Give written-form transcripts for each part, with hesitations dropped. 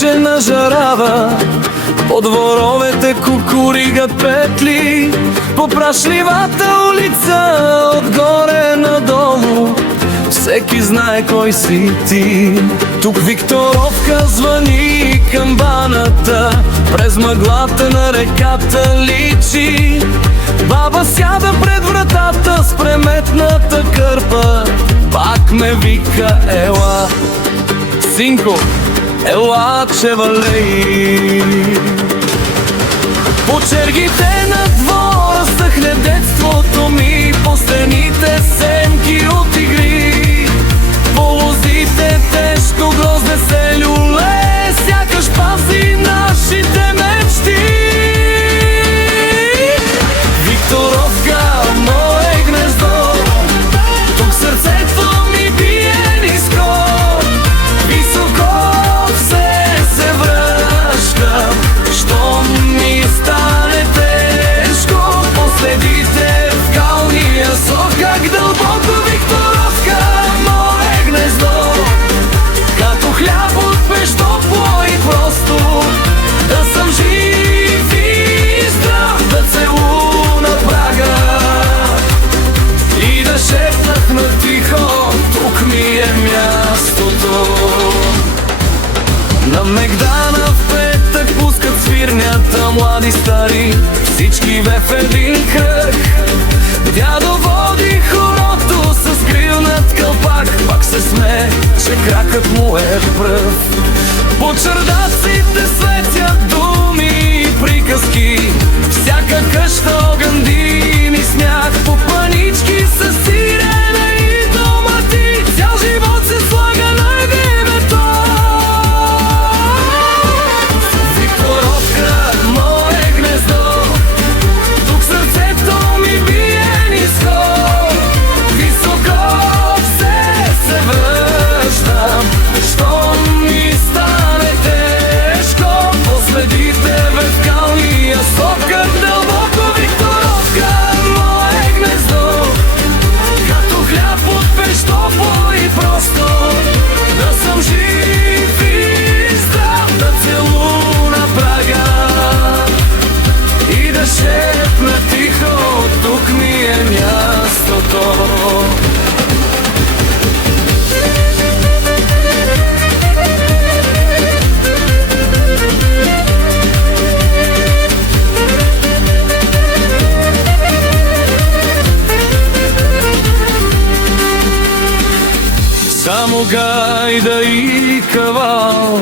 вече нажарава, по дворовете кукуригат петли, по прашливата улица отгоре надолу всеки знае кой си ти. Тук Викторовка звъни камбаната, през мъглата на реката личи. Баба сяда пред вратата с преметната кърпа, пак ме вика: ела, синко, ела, че валей. По чергите на двора съхне детството ми, по стените сенки от игри, по лозите тежко грозде се люле, сякаш пази нашите мечти. Викторовка, мое гнездо, тук сърцето ми бие ниско, високо се връщам, щом ми стане тежко. Последите в калния сок, как дълбоко, Викторовка, мое гнездо, като хляб от пеш, топло и просто, да съм жив и здрав, да целуна прага и да шепнах на тихо: тук ми е мястото. На Мегдана в петък пускат свирнята млади стари, всички в един кръг. Дядо води хорото с грилнат кълпак, пак се смее, че кракът му е пръв. По чердаците светят думи и приказки, всяка къща огън, дим и смях. По панички с сирене и домати, цял живот се слага на гребето. Викторовка, мое гнездо, тук сърцето ми бие ниско, високо се връщам, щом ми стане тежко. Последите в калния сок, как дълбоко, Викторовка, мое гнездо, като хляб от пеш, топло и просто, да съм жив и здрав, да целуна прага и да шепна тихо: тук ми е мястото. Само гайда и кавал,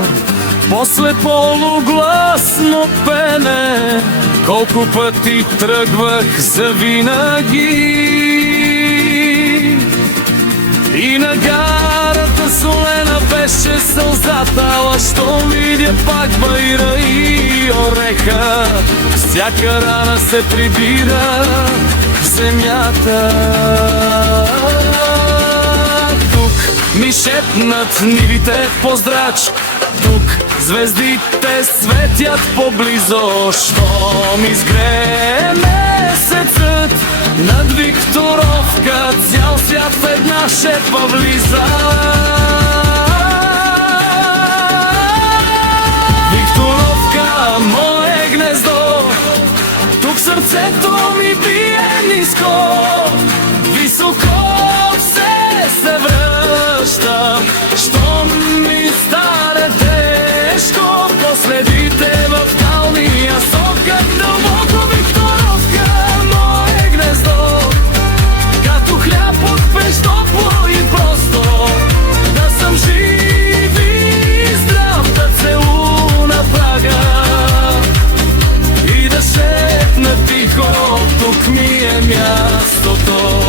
после полугласно пене, колко пъти тръгвах завинаги. И на гарата солена беше сълзата, ала щом видя пак байра и ореха, всяка рана се прибира в земята. Тук ми шепнат нивите поздрач, тук звездите светят поблизо, щом изгрее месецът над Викторовка, цял свят в една шепа влиза. Викторовка, мое гнездо, тук сърцето ми бие ниско, високо се връщам, щом ми стане тежко. Последите в калния сок, как дълбоко, Викторовка, мое гнездо, като хляб от пеш, топло и просто, да съм жив и здрав, да целуна прага и да шепна тихо: тук ми е мястото.